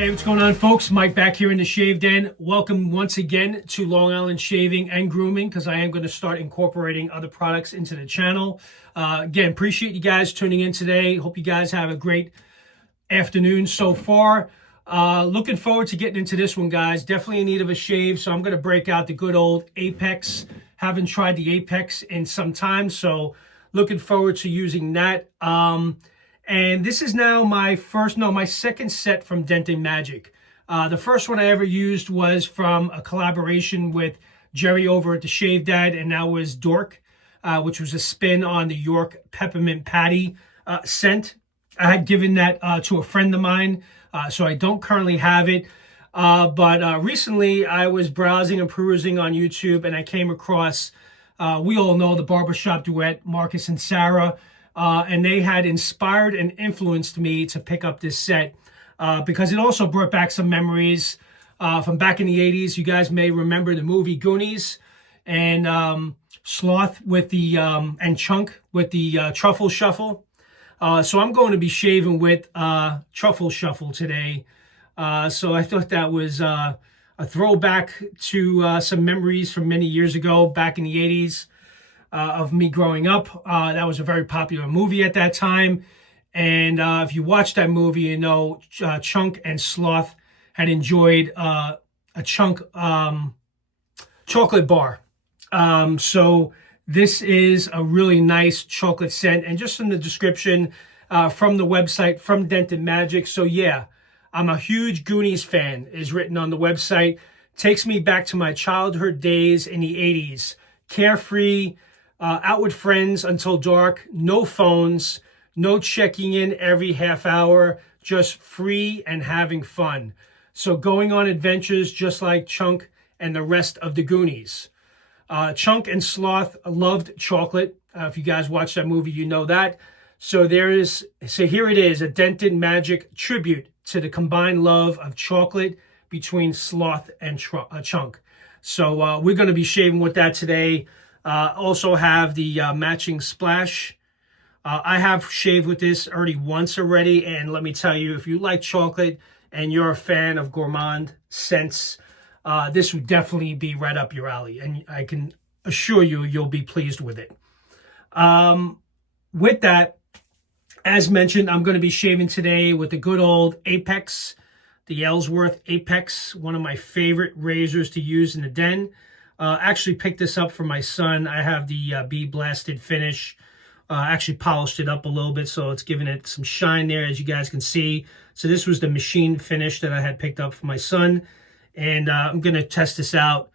Hey, what's going on, folks? Mike back here in the Shave Den. Welcome once again to Long Island Shaving and Grooming, because I am going to start incorporating other products into the channel. Again, appreciate you guys tuning in today. Hope you guys have a great afternoon so far. Looking forward to getting into this one, guys. Definitely in need of a shave, so I'm going to break out the good old Apex. Haven't tried the Apex in some time, so looking forward to using that. And this is now my second set from Denton Majik. The first one I ever used was from a collaboration with Jerry over at the Shave Dad, and that was Dork, which was a spin on the York Peppermint Patty scent. I had given that to a friend of mine, so I don't currently have it. But recently I was browsing and perusing on YouTube, and I came across, we all know the barbershop duet, Marcus and Sarah. And they had inspired and influenced me to pick up this set because it also brought back some memories from back in the 80s. You guys may remember the movie Goonies and Sloth with the and Chunk with the Truffle Shuffle. So I'm going to be shaving with Truffle Shuffle today. So I thought that was a throwback to some memories from many years ago, back in the 80s. Of me growing up. That was a very popular movie at that time. And if you watch that movie, you know Chunk and Sloth had enjoyed a Chunk chocolate bar. So this is a really nice chocolate scent. And just in the description from the website, from Denton Majik. So yeah, I'm a huge Goonies fan, is written on the website. Takes me back to my childhood days in the 80s. Carefree, out with friends until dark, no phones, no checking in every half hour, just free and having fun. So going on adventures just like Chunk and the rest of the Goonies. Chunk and Sloth loved chocolate. If you guys watch that movie, you know that. So here it is, a Denton Majik tribute to the combined love of chocolate between Sloth and Chunk. So we're going to be shaving with that today. Also have the matching splash. I have shaved with this already once already, and let me tell you, if you like chocolate and you're a fan of gourmand scents, this would definitely be right up your alley, and I can assure you you'll be pleased with it. With that, as mentioned, I'm going to be shaving today with the good old Apex, the Aylsworth Apex, one of my favorite razors to use in the den. Actually picked this up for my son. I have the bee blasted finish. Actually polished it up a little bit, so it's giving it some shine there, as you guys can see. So this was the machine finish that I had picked up for my son. And I'm going to test this out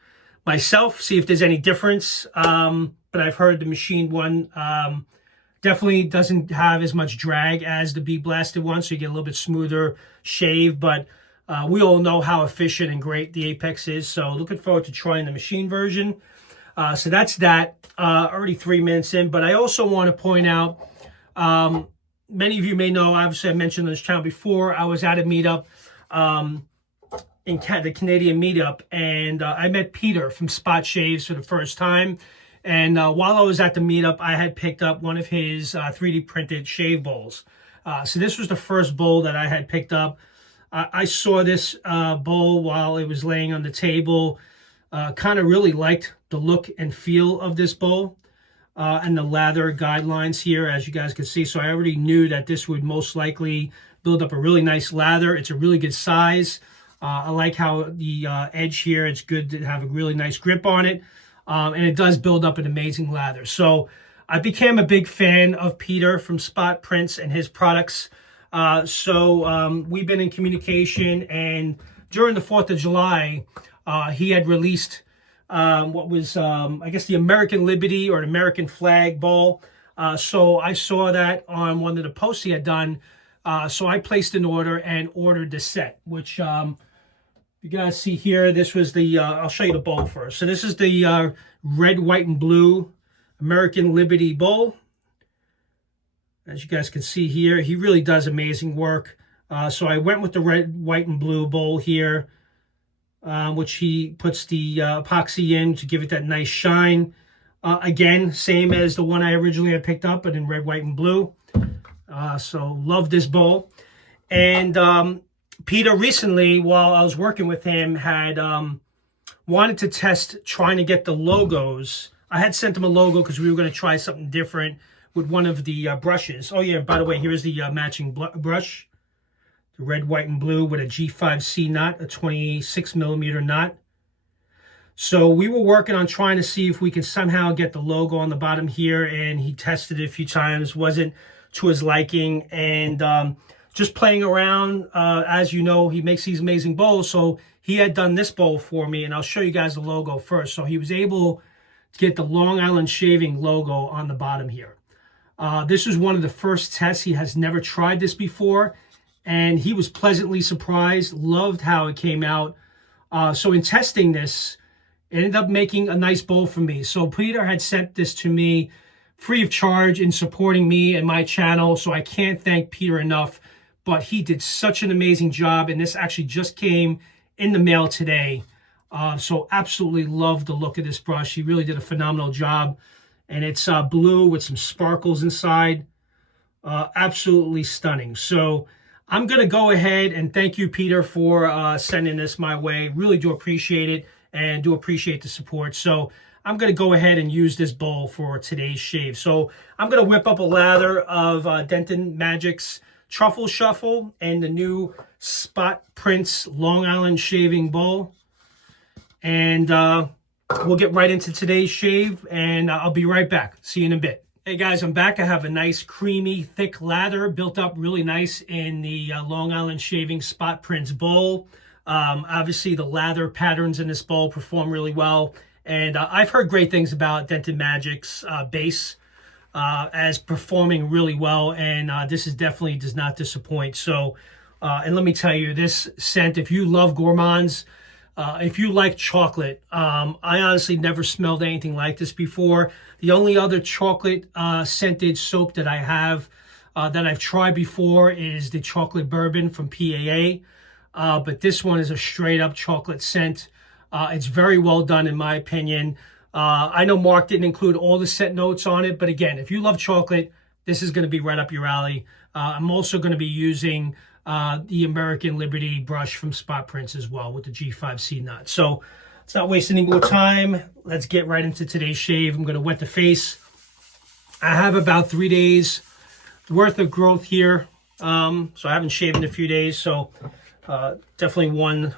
myself, see if there's any difference. But I've heard the machine one definitely doesn't have as much drag as the bee blasted one, so you get a little bit smoother shave. But we all know how efficient and great the Apex is, so looking forward to trying the machine version. So that's that. Already 3 minutes in, but I also want to point out, many of you may know, obviously I mentioned on this channel before, I was at a meetup in the Canadian meetup, and I met Peter from Spot Shaves for the first time. And while I was at the meetup, I had picked up one of his 3D printed shave bowls. So this was the first bowl that I had picked up. I saw this bowl while it was laying on the table. Kind of really liked the look and feel of this bowl and the lather guidelines here, as you guys can see. So I already knew that this would most likely build up a really nice lather. It's a really good size. I like how the edge here, it's good to have a really nice grip on it. And it does build up an amazing lather. So I became a big fan of Peter from Spot Prints and his products. So we've been in communication, and during the 4th of July, he had released what was, I guess, the American Liberty or the American flag bowl. So I saw that on one of the posts he had done. So I placed an order and ordered the set, which you guys see here. This was the, I'll show you the bowl first. So this is the red, white, and blue American Liberty bowl. As you guys can see here, he really does amazing work. So I went with the red, white, and blue bowl here, which he puts the epoxy in to give it that nice shine. Again, same as the one I originally had picked up, but in red, white, and blue. So love this bowl. And Peter recently, while I was working with him, had wanted to test trying to get the logos. I had sent him a logo because we were going to try something different with one of the brushes. Oh yeah, by the way, here's the matching brush. The red, white, and blue with a G5C knot, a 26mm knot. So we were working on trying to see if we can somehow get the logo on the bottom here, and he tested it a few times, wasn't to his liking, and just playing around. As you know, he makes these amazing bowls, so he had done this bowl for me, and I'll show you guys the logo first. So he was able to get the Long Island Shaving logo on the bottom here. This was one of the first tests. He has never tried this before, and he was pleasantly surprised, loved how it came out. So in testing this, it ended up making a nice bowl for me. So Peter had sent this to me free of charge in supporting me and my channel, so I can't thank Peter enough, but he did such an amazing job, and this actually just came in the mail today. So absolutely love the look of this brush. He really did a phenomenal job, and it's blue with some sparkles inside. Absolutely stunning. So I'm going to go ahead and thank you, Peter, for sending this my way. Really do appreciate it, and do appreciate the support. So I'm going to go ahead and use this bowl for today's shave. So I'm going to whip up a lather of Denton Majik's Truffle Shuffle and the new Spot Prince Long Island Shaving Bowl. And we'll get right into today's shave, and I'll be right back. See you in a bit. Hey guys, I'm back. I have a nice creamy thick lather built up really nice in the Long Island Shaving Spot Prince bowl. Obviously the lather patterns in this bowl perform really well, and I've heard great things about Denton Majik's base as performing really well, and this is definitely does not disappoint. So and let me tell you, this scent, if you love gourmands, if you like chocolate, I honestly never smelled anything like this before. The only other chocolate scented soap that I have that I've tried before is the chocolate bourbon from PAA. But this one is a straight up chocolate scent. It's very well done in my opinion. I know Mark didn't include all the scent notes on it, but again, if you love chocolate, this is going to be right up your alley. I'm also going to be using the American Liberty brush from Spot Prince as well with the G5C knot. So let's not waste any more time. Let's get right into today's shave. I'm going to wet the face. I have about 3 days worth of growth here. So I haven't shaved in a few days. So definitely one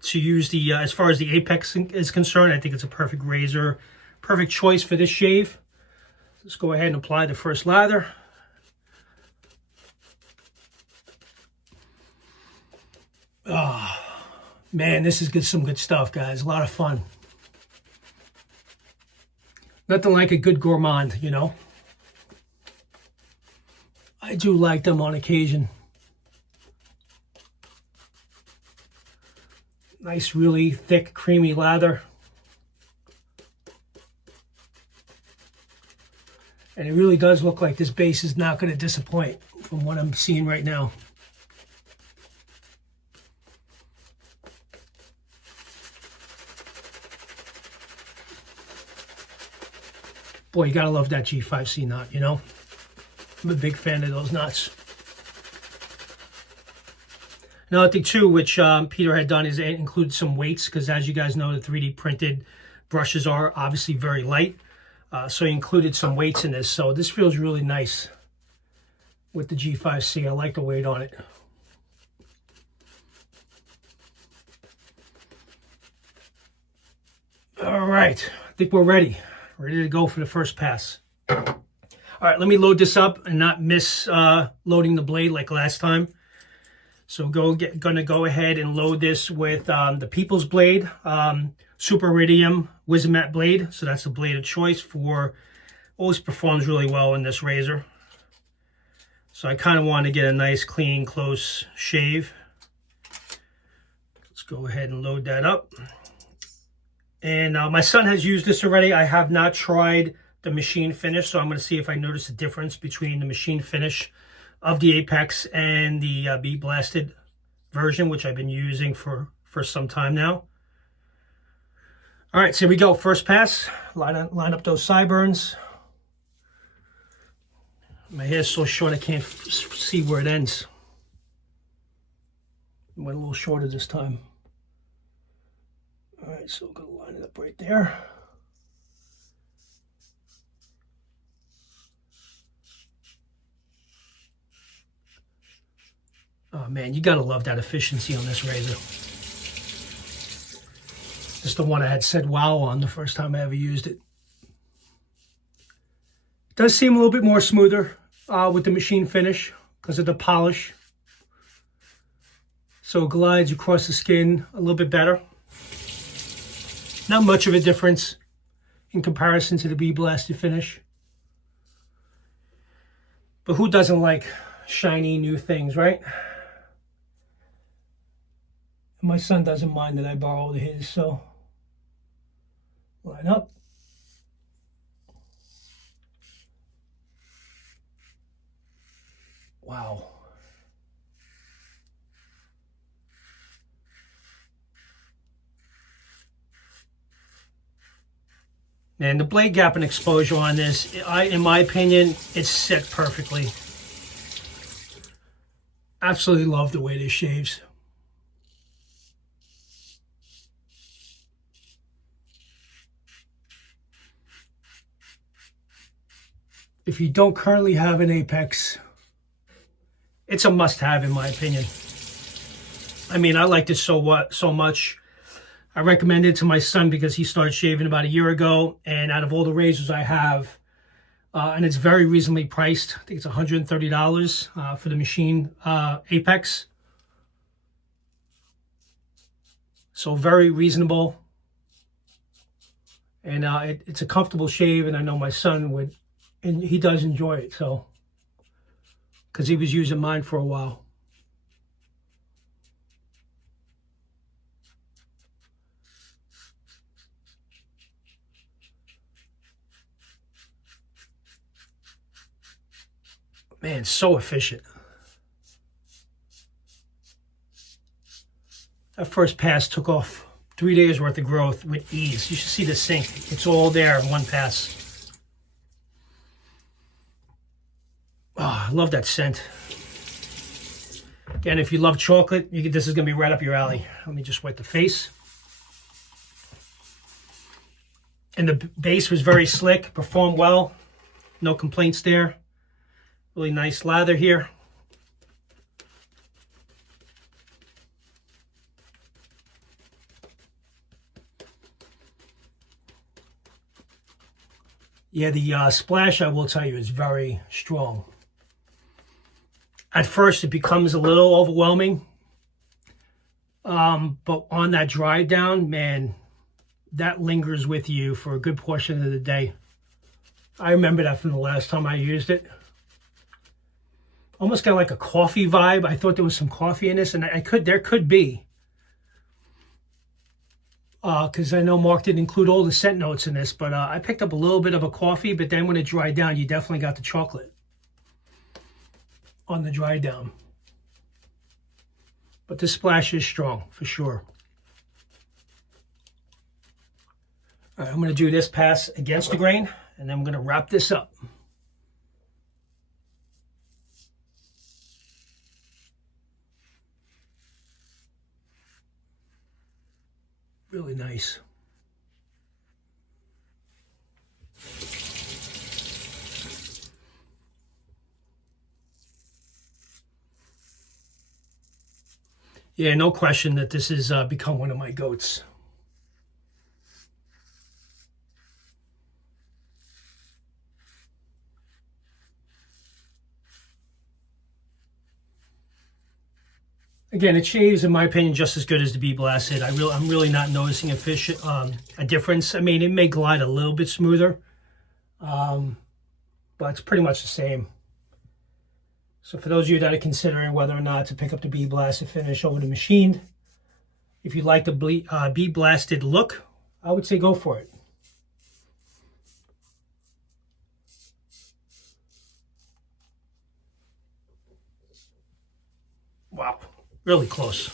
to use the, as far as the apex is concerned, I think it's a perfect razor, perfect choice for this shave. Let's go ahead and apply the first lather. Oh, man, this is good, some good stuff, guys. A lot of fun. Nothing like a good gourmand, you know. I do like them on occasion. Nice, really thick, creamy lather. And it really does look like this base is not going to disappoint from what I'm seeing right now. Boy, you gotta love that G5C knot, you know? I'm a big fan of those knots. Another thing too, which Peter had done, is include some weights, because as you guys know, the 3D printed brushes are obviously very light. So he included some weights in this. So this feels really nice with the G5C. I like the weight on it. All right, I think we're ready. Ready to go for the first pass. All right, let me load this up and not miss loading the blade like last time. So gonna go ahead and load this with the People's Blade, Super Iridium Wizamat blade. So that's a blade of choice for, always performs really well in this razor. So I kind of want to get a nice, clean, close shave. Let's go ahead and load that up. And my son has used this already. I have not tried the machine finish, so I'm going to see if I notice a difference between the machine finish of the Apex and the Beat Blasted version, which I've been using for some time now. All right, so here we go. First pass. Line up those sideburns. My hair's so short I can't see where it ends. Went a little shorter this time. All right, so we're going to line it up right there. Oh man, you gotta love that efficiency on this razor. It's the one I had said wow on the first time I ever used it. It does seem a little bit more smoother with the machine finish because of the polish. So it glides across the skin a little bit better. Not much of a difference in comparison to the Bee Blasted finish. But who doesn't like shiny new things, right? My son doesn't mind that I borrowed his, so line up. Wow. And the blade gap and exposure on this, in my opinion, it's set perfectly. Absolutely love the way this shaves. If you don't currently have an Apex, it's a must-have in my opinion. I mean, I liked it so much. I recommend it to my son because he started shaving about a year ago, and out of all the razors I have, and it's very reasonably priced. I think it's $130 for the machine Apex. So very reasonable. And it's a comfortable shave, and I know my son would, and he does enjoy it, so, because he was using mine for a while. Man, so efficient. That first pass took off 3 days worth of growth with ease. You should see the sink. It's all there in one pass. Oh, I love that scent. Again, if you love chocolate, this is going to be right up your alley. Let me just wipe the face. And the base was very slick, performed well. No complaints there. Really nice lather here. Yeah, the splash, I will tell you, is very strong. At first, it becomes a little overwhelming. But on that dry down, man, that lingers with you for a good portion of the day. I remember that from the last time I used it. Almost got like a coffee vibe. I thought there was some coffee in this, and there could be. Because I know Mark didn't include all the scent notes in this, but I picked up a little bit of a coffee, but then when it dried down, you definitely got the chocolate on the dry down. But the splash is strong, for sure. All right, I'm going to do this pass against the grain, and then I'm going to wrap this up. Really nice. Yeah, no question that this has become one of my goats. Again, it shaves, in my opinion, just as good as the Bee Blasted. I'm really not noticing a difference. I mean, it may glide a little bit smoother, but it's pretty much the same. So for those of you that are considering whether or not to pick up the Bee Blasted finish over the machine, if you like the Bee Blasted look, I would say go for it. Wow, really close.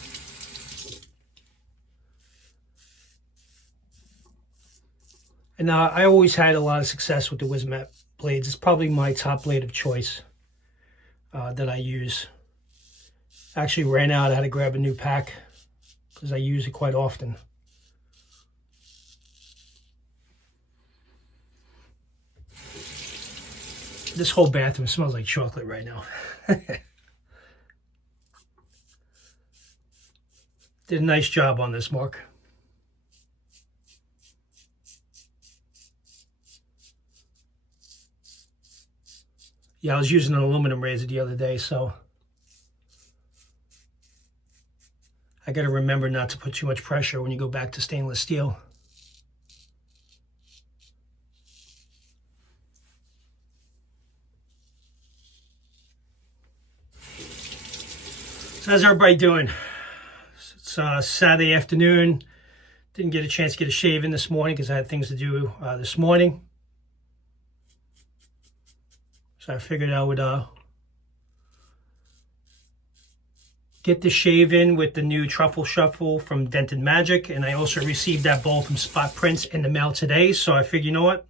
And I always had a lot of success with the Wismat blades. It's probably my top blade of choice that I use. Actually ran out. I had to grab a new pack because I use it quite often. This whole bathroom smells like chocolate right now. Did a nice job on this, Mark. Yeah, I was using an aluminum razor the other day, so I got to remember not to put too much pressure when you go back to stainless steel. So how's everybody doing? It's Saturday afternoon. Didn't get a chance to get a shave in this morning because I had things to do this morning. So I figured I would get the shave in with the new Truffle Shuffle from Denton Majik. And I also received that bowl from Spot Prints in the mail today. So I figured, you know what?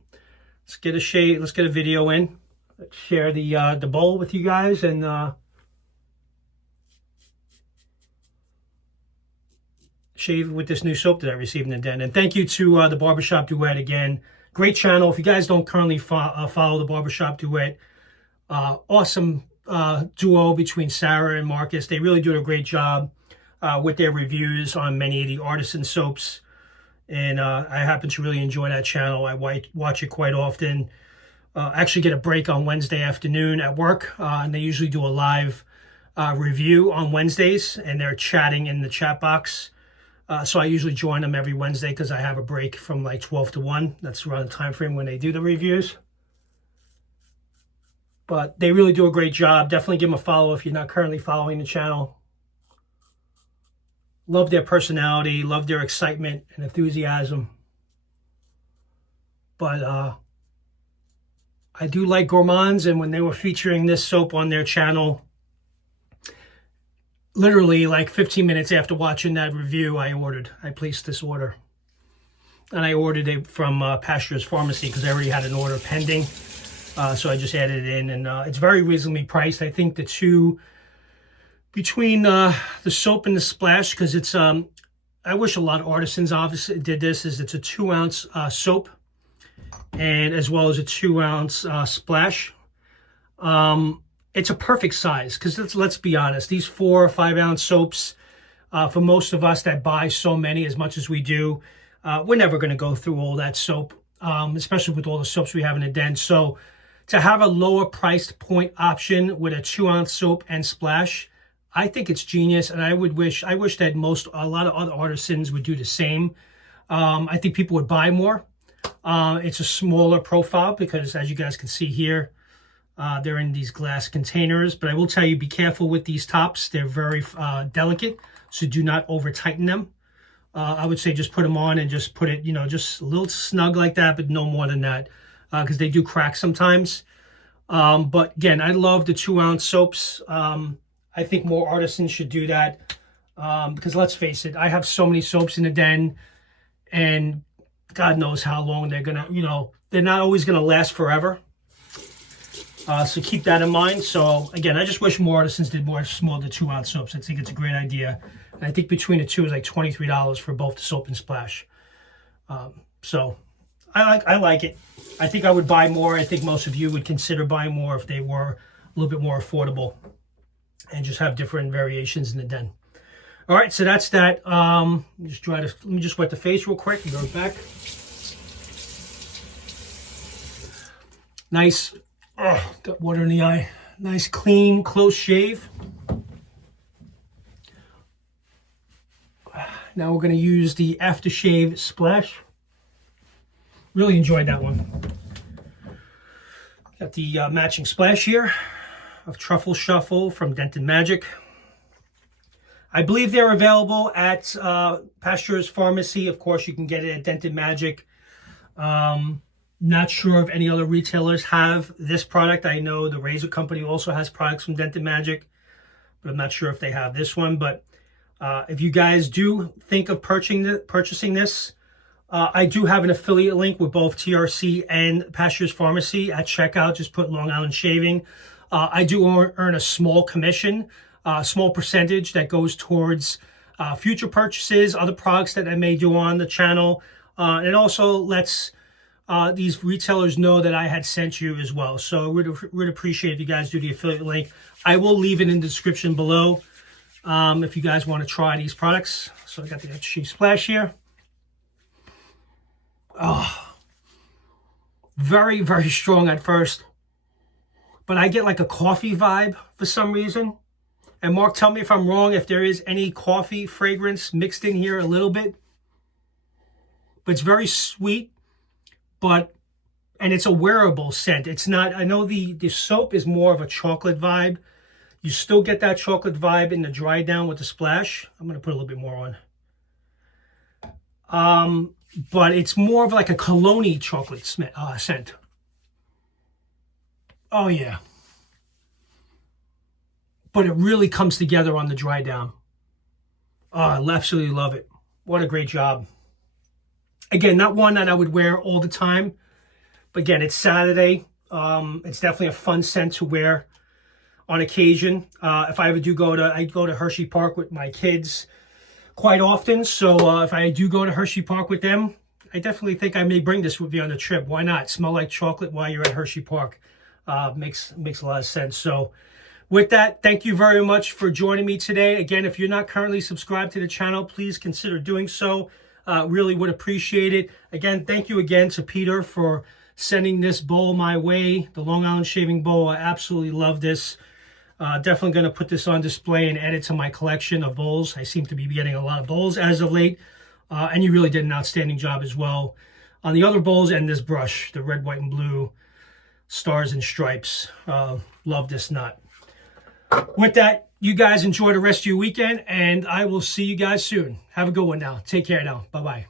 Let's get a shave. Let's get a video in. Let's share the bowl with you guys and shave with this new soap that I received in the den. And thank you to the Barbershop Duet again. Great channel. If you guys don't currently follow the Barbershop Duet, awesome duo between Sarah and Marcus. They really do a great job with their reviews on many of the artisan soaps. And I happen to really enjoy that channel. I watch it quite often. Actually get a break on Wednesday afternoon at work. And they usually do a live review on Wednesdays. And they're chatting in the chat box. So I usually join them every Wednesday because I have a break from like 12 to 1. That's around the time frame when they do the reviews. But they really do a great job. Definitely give them a follow if you're not currently following the channel. Love their personality. Love their excitement and enthusiasm. But I do like gourmands. And when they were featuring this soap on their channel, literally like 15 minutes after watching that review, I placed this order. And I ordered it from Pasture's Pharmacy because I already had an order pending. So I just added it in, and it's very reasonably priced. I think the two, between the soap and the splash, because it's, I wish a lot of artisans obviously did this, is it's a 2-ounce soap, and as well as a 2-ounce splash. It's a perfect size, because let's be honest, these 4 or 5-ounce soaps, for most of us that buy so many as much as we do, we're never going to go through all that soap, especially with all the soaps we have in the den. So to have a lower priced point option with a 2-ounce soap and splash, I think it's genius. And I wish that a lot of other artisans would do the same. I think people would buy more. It's a smaller profile because, as you guys can see here, they're in these glass containers. But I will tell you, be careful with these tops. They're very delicate, so do not over tighten them. I would say just put them on and just put it, just a little snug like that, but no more than that, because they do crack sometimes. But again, I love the 2-ounce soaps. I think more artisans should do that, because let's face it, I have so many soaps in the den, and God knows how long they're gonna, they're not always gonna last forever. So keep that in mind. So again, I just wish more artisans did more smaller 2-ounce soaps. I think it's a great idea. And I think between the two is like $23 for both the soap and splash. So I like it. I think I would buy more. I think most of you would consider buying more if they were a little bit more affordable and just have different variations in the den. All right, so that's that. Let me just wet the face real quick and go back. Nice. Got water in the eye. Nice, clean, close shave. Now we're going to use the aftershave splash. Really enjoyed that one. Got the matching splash here of Truffle Shuffle from Denton Majik. I believe they're available at Pasture's Pharmacy. Of course, you can get it at Denton Majik. Not sure if any other retailers have this product. I know the razor company also has products from Denton Majik, but I'm not sure if they have this one. But if you guys do think of purchasing this, I do have an affiliate link with both TRC and Pasture's Pharmacy at checkout. Just put Long Island Shaving. I do earn a small commission small percentage that goes towards future purchases, other products that I may do on the channel. And it also lets these retailers know that I had sent you as well. So would appreciate if you guys do the affiliate link. I will leave it in the description below if you guys want to try these products. So I got the Shave Splash here. Oh, very, very strong at first. But I get like a coffee vibe for some reason. And Mark, tell me if I'm wrong, if there is any coffee fragrance mixed in here a little bit. But it's very sweet, and it's a wearable scent. It's not, I know the soap is more of a chocolate vibe. You still get that chocolate vibe in the dry down with the splash. I'm going to put a little bit more on. But it's more of like a cologne-y chocolate scent. Oh, yeah. But it really comes together on the dry down. Oh, I absolutely love it. What a great job. Again, not one that I would wear all the time. But again, it's Saturday. It's definitely a fun scent to wear on occasion. If I ever do I go to Hershey Park with my kids quite often. So if I do go to Hershey Park with them, I definitely think I may bring this with me on the trip. Why not? Smell like chocolate while you're at Hershey Park. Makes a lot of sense. So with that, thank you very much for joining me today. Again, if you're not currently subscribed to the channel, please consider doing so. Really would appreciate it. Again, thank you again to Peter for sending this bowl my way, the Long Island Shaving Bowl. I absolutely love this. Definitely going to put this on display and add it to my collection of bowls. I seem to be getting a lot of bowls as of late. And you really did an outstanding job as well on the other bowls and this brush, the red, white, and blue stars and stripes. Love this knot. With that, you guys enjoy the rest of your weekend, and I will see you guys soon. Have a good one now. Take care now. Bye-bye.